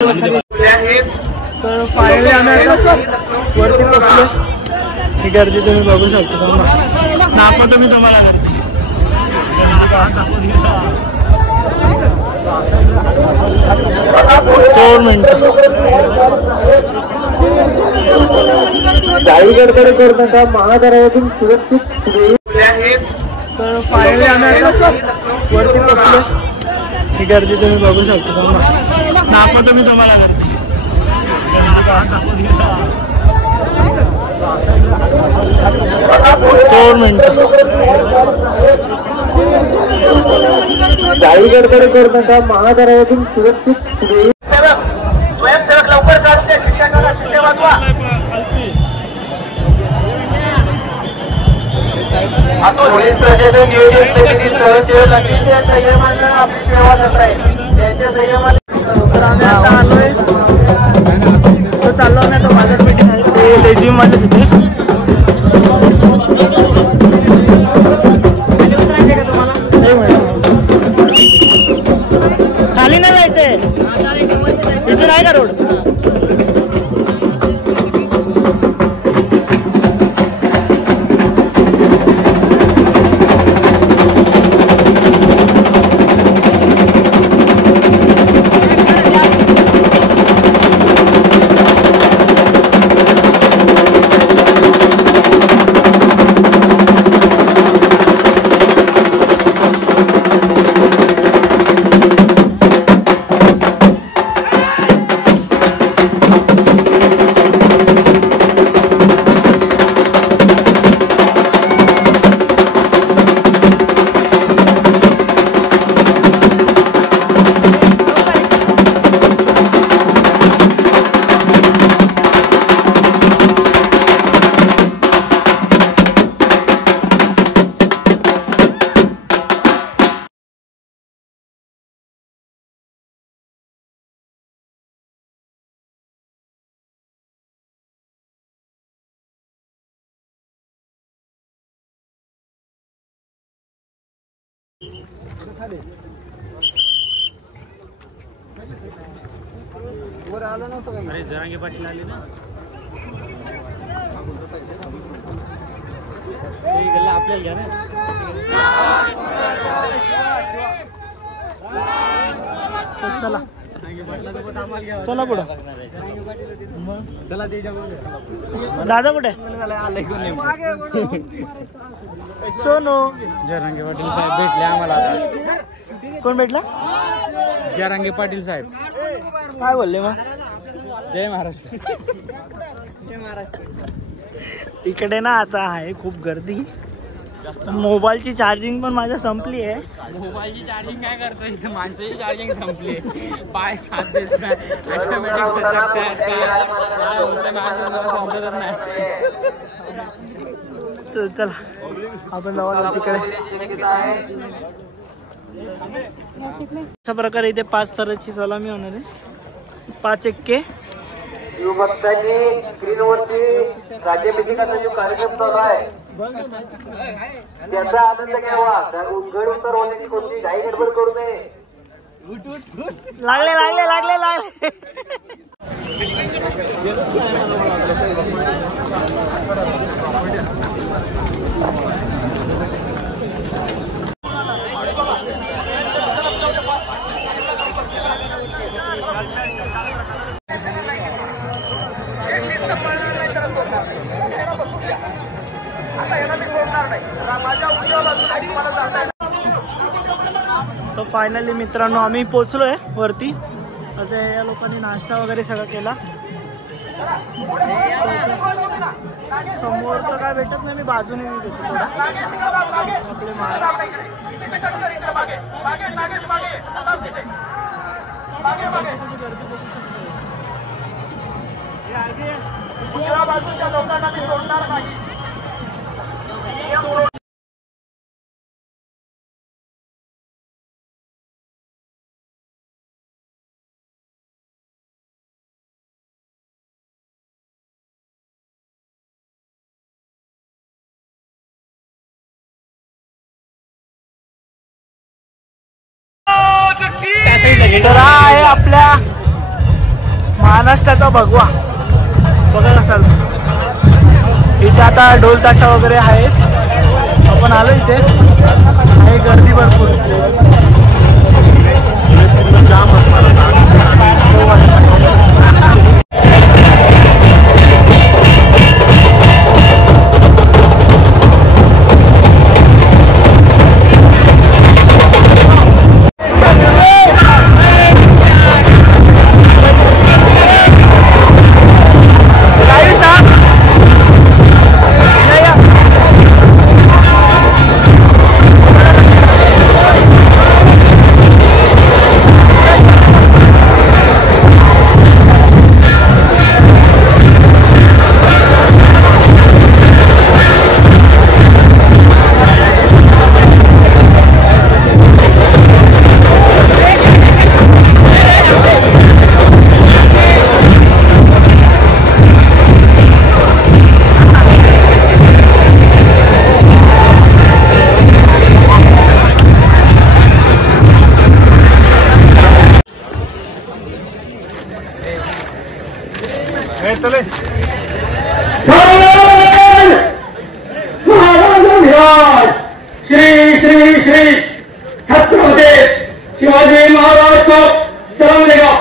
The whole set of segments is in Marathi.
तर फायनली आम्ही आता वरती पोहोचलो। ही गर्दी तुम्ही बघू शकता, दाखवतो मी तुम्हाला गर्दी। 2 मिनिटं गाडीकडे करू नका, महादारातून सुरक्षित। तर फायनली आम्ही आता वरती पोहोचलो। ही गर्दी तुम्ही बघू शकता, दाखवतो मी तुम्हाला गर्दी। 2 मिनिटं गाडीकडे करू नका, महादारातून सुरक्षित। स्वयंसेवक लवकर काढते, शिट्ट्या काढा, शिट्ट्या वाजवा। पोलीस प्रशासन नियोजन समिती स्वयंसेवक अतिशय संयमानं आपली सेवा करत आहे। त्यांच्या संयमाने आता आलोय, तो चाललो नाही, तो माझ्या मीटिंग आहे ते लेझिम मध्ये तिथे। खाली नाही जायचंय, इथून आहे का रोड? अरे जरांगे पाटील आले ना, आपल्याला घ्या ना। चला चला पुढं, चला दादा कुठे? सोनू जरांगे पाटील साहेब भेटले आम्हाला आता। कोण भेटला? जरांगे पाटील साहेब। काय बोलले मग? जय महाराष्ट्र। इकडे ना आता आहे खूप गर्दी, मोबाईलची चार्जिंग पण माझ्या संपली आहे। मोबाईलची चार्जिंग काय करतो इथे, माणसाची चार्जिंग संपली, पाय साथ देत नाही, ऑटोमॅटिक काय होतं माझं समजतच नाही। तर चला आपण जाऊ तिकडे। अशा प्रकारे इथे 5 थराची सलामी होणार आहे, 5 एक्के। स्क्रीनवरती राज्यभिषेकाचा जो कार्यक्रम चालू आहे त्याचा आनंद घ्यावा। गड उत्तर होण्याची कोणती घाई गडबड करू नये। लागले लागले लागले लागले तो फायनली मित्रांनो आम्ही पोचलोय वरती। आता या लोकांनी नाश्ता वगैरे सगळं केला। समोर तर काय भेटत नाही, मी बाजूने घेतो थोडा आपले महाराष्ट्र। गर्दी बघू शकतो, बाजूच्या लोकांना मी सोडणार नाही। तर हा आहे आपल्या महाराष्ट्राचा भगवा बघा असाल. इथे आता ढोल ताशा वगैरे आहेत. आपण आलो इथे आणि गर्दी भरपूर जाम असणार. श्री श्री श्री छत्रपती शिवाजी महाराज को सलाम देगा.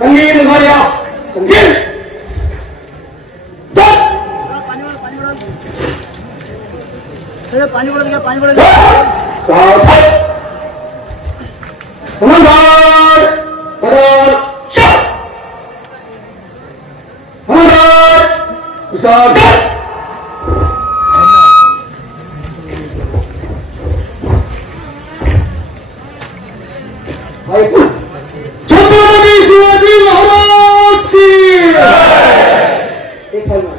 संगीत उभारिया संगीत पाणी बोल गया छत्रपती शिवाजी महाराज की धन्यवाद.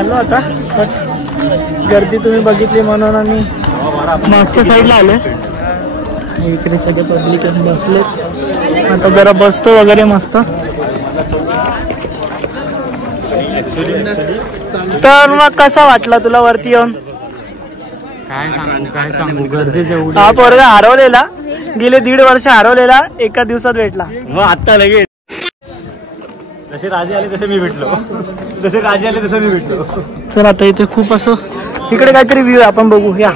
आलो आता गर्दी तुम्ही बघितली म्हणून आम्ही मागच्या साईडला आलो. इकडे सगळे पब्लिक बसले. आता जरा बसतो वगैरे मस्त. तर मग कसा वाटला तुला वरती येऊन? काय सांगू गर्दी जेवढी. हा पोरगा हरवलेला गेले 1.5 वर्ष हरवलेला एका दिवसात भेटला. मग आता लगेच जसे राजे आले तसे मी भेटलो, जसे राजे आले तसे मी भेटलो. तर आता इथे खूप असं इकडे काहीतरी व्ह्यू आपण बघू या.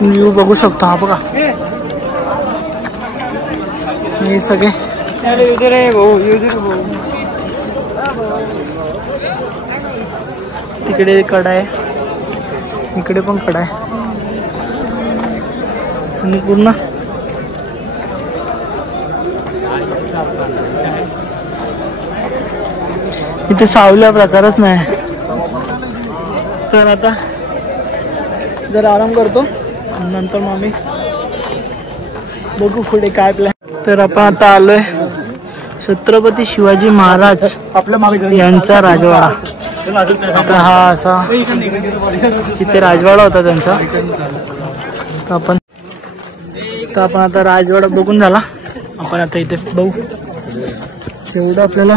व्ह्यू बघू शकतो हा बघा. हे सगळे तिकडे कडा आहे, इकडे पण कडा आहे आणि पूर्ण इथे सावल्या प्रकारच नाही. तर आता जरा आराम करतो नंतर मग आम्ही बघू पुढे काय प्लॅन. तर आपण आता आलोय छत्रपती शिवाजी महाराज यांचा राजवाडा. आता हा असा इथे राजवाडा होता त्यांचा. तर आपण आता राजवाडा बघून झाला. आपण आता इथे बघू जेवढं आपल्याला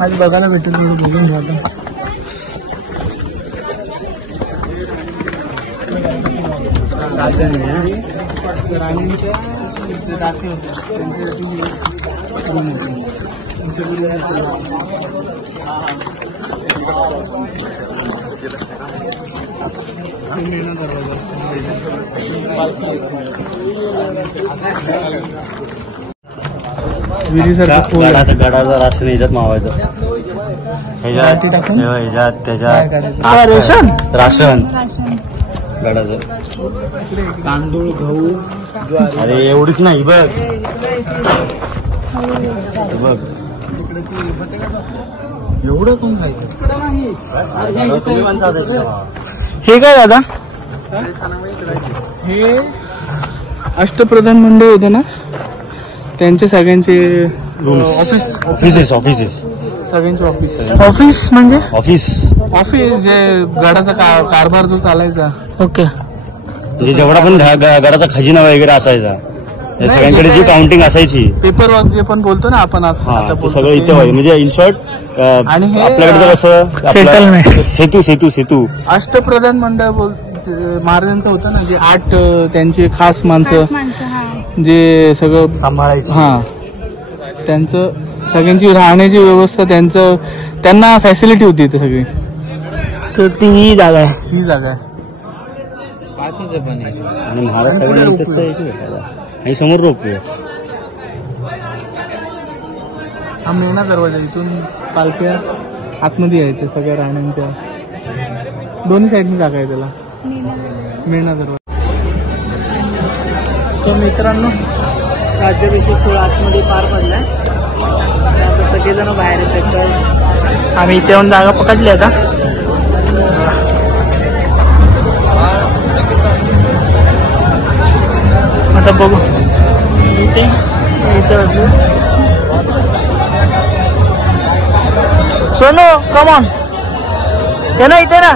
आज बघायला भेटेल तेवढं बघून घ्या. गडाचं राशन ह्याच्यात मावायचं, ह्याच्यात त्याच्यात राशन गडाचं तांदूळ गहू. अरे एवढीच नाही बघ बघ एवढं कोण खायचं. हे काय दादा, हे अष्टप्रधान मंडळ होते ना त्यांचे सगळ्यांचे ऑफिसेस सगळ्यांचे ऑफिस म्हणजे ऑफिस जे गडाचा कारभार जो चालायचा. ओके. म्हणजे जेवढा पण गडाचा खजिना वगैरे असायचा सगळ्यांकडे जी काउंटिंग असायची, पेपर वर्क जे पण बोलतो ना आपण आज सगळं इथे व्हायचं. म्हणजे इन शॉर्ट आणि हे आपल्याकडे कसं सेतू सेतू सेतू अष्टप्रधान मंडळ महाराजांचं होतं ना, जे 8 त्यांचे खास माणसं जे सगळं सांभाळायचं. हा, त्यांचं सगळ्यांची राहण्याची व्यवस्था, त्यांना फॅसिलिटी होती इथे सगळी. तर ती ही जागा आहे. आणि महाराज आणि समोर रोपवे. हा मेणा दरवाजा, इथून पालख्या आतमध्ये यायचे सगळ्या राहण्यांच्या. दोन्ही साईडनी जागा आहे त्याला, मेणा दरवाजा. तर मित्रांनो, राज्याभिषेक सोहळा आतमध्ये पार पडलाय. आता सगळेजण बाहेर येतात. तर आम्ही इथे येऊन जागा पकडली आता. आता बघू इथे सोनू कम ऑन, हे ना इथे ना.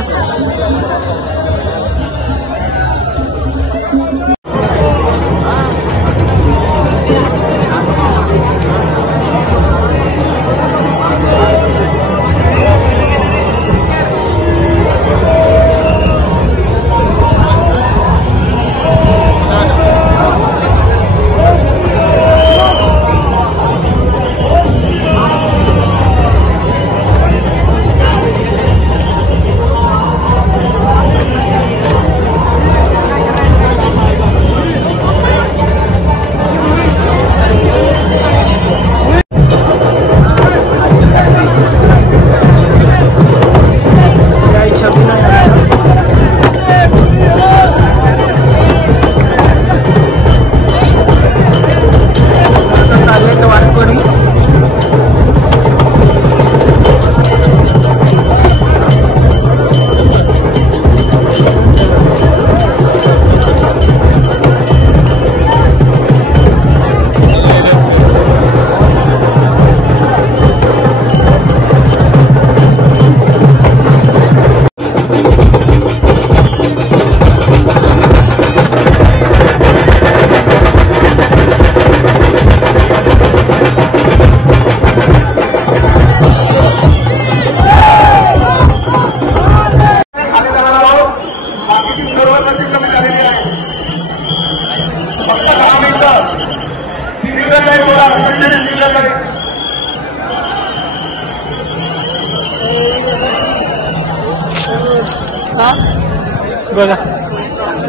बघा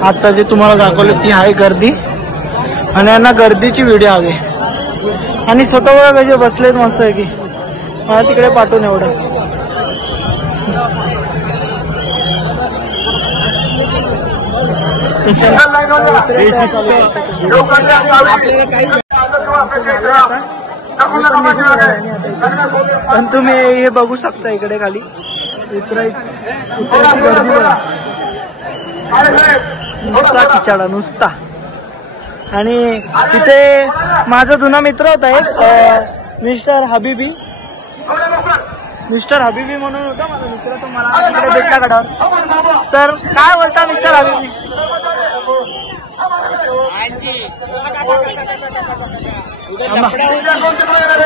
आता जे तुम्हाला दाखवलं ती आहे गर्दी आणि यांना गर्दीची व्हिडिओ हवी आणि स्वतः कसे बसलेत मस्त आहे की मला तिकडे पाठवून एवढं पण तुम्ही हे बघू शकता इकडे खाली उतरायची गर्दी बघा नुसता खिचाडा नुसता आणि तिथे माझा जुना मित्र होता एक मिस्टर हबीबी म्हणून होता माझा मित्र तो मला तिकडे भेटला गडावर तर काय बोलता मिस्टर हबीबी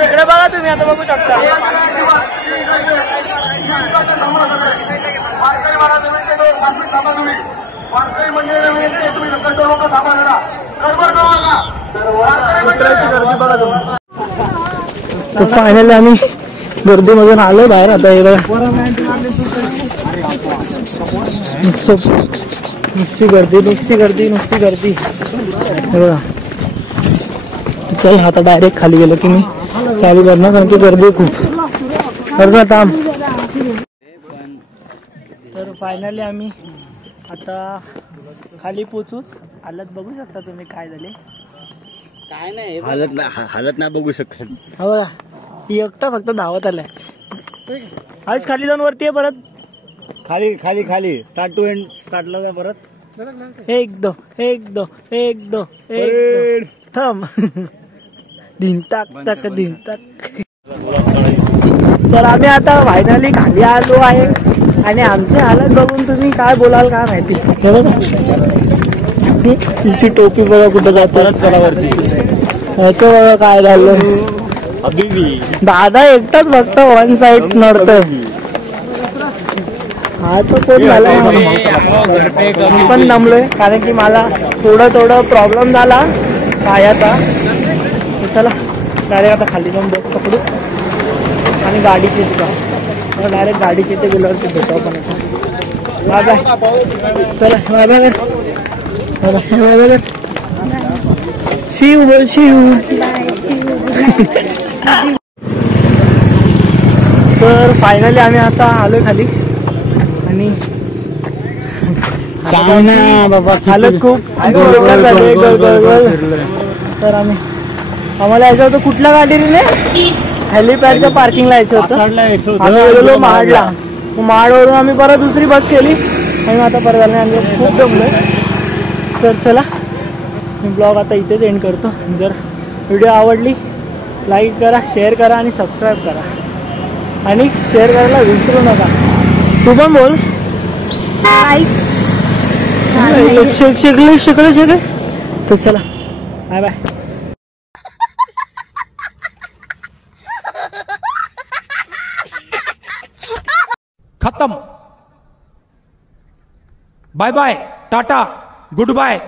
इकडे बघा तुम्ही आता बघू शकता फायनली आम्ही गर्दीमधून आलो बाहेर आता हे बघा नुसती गर्दी हे बघा चल आता डायरेक्ट खाली गेलो की मी चालू करणार कारण की गर्दी खूप अर्धा थांब तर फायनली आम्ही आता खाली पोचूच हालत बघू शकता तुम्ही काय झाले काय नाही हालत नाही बघू शकत हा बघा ती एकटा फक्त धावत आलाय आज खाली जाऊन वरती आहे परत खाली स्टार्ट टू एंड स्टार्टला जा परत एक दो थांब दिन टाक तर आम्ही आता फायनली खाली आलो आहे आणि आमची हालत बघून तुम्ही काय बोलाल काय माहिती तिची टोपी बघा कुठं जातो चलावरती ह्याचं बघा काय झालं दादा एकटाच फक्त वन साइड नडतोय हा तो कोण झाला मी पण नमलोय कारण की मला थोडं प्रॉब्लेम झाला पायाचा चला डायरेक्ट आता खाली जाऊन बस पकडू आणि गाडीची तिथं डायरेक्ट गाडीची इथे गेल्यावरती भेटू आपण बाय बाय चला बाय बाय शिव तर फायनली आम्ही आता आलोय खाली आणि हालत खूप तर आम्हाला यायचं होतं कुठल्या गाडीने हेलिपॅडच्या पार्किंगला यायचं होतं आम्ही गेलो महाडला महाडवरून आम्ही परत दुसरी बस केली आणि आता परत आले आम्ही खूप जमलोय तर चला मी ब्लॉग आता इथेच एंड करतो जर व्हिडिओ आवडली लाईक करा शेअर करा आणि सबस्क्राईब करा आणि शेअर करायला विसरू नका तू पण बोल शिकले तर चला बाय बाय खत्म बाय बाय टाटा गुड बाय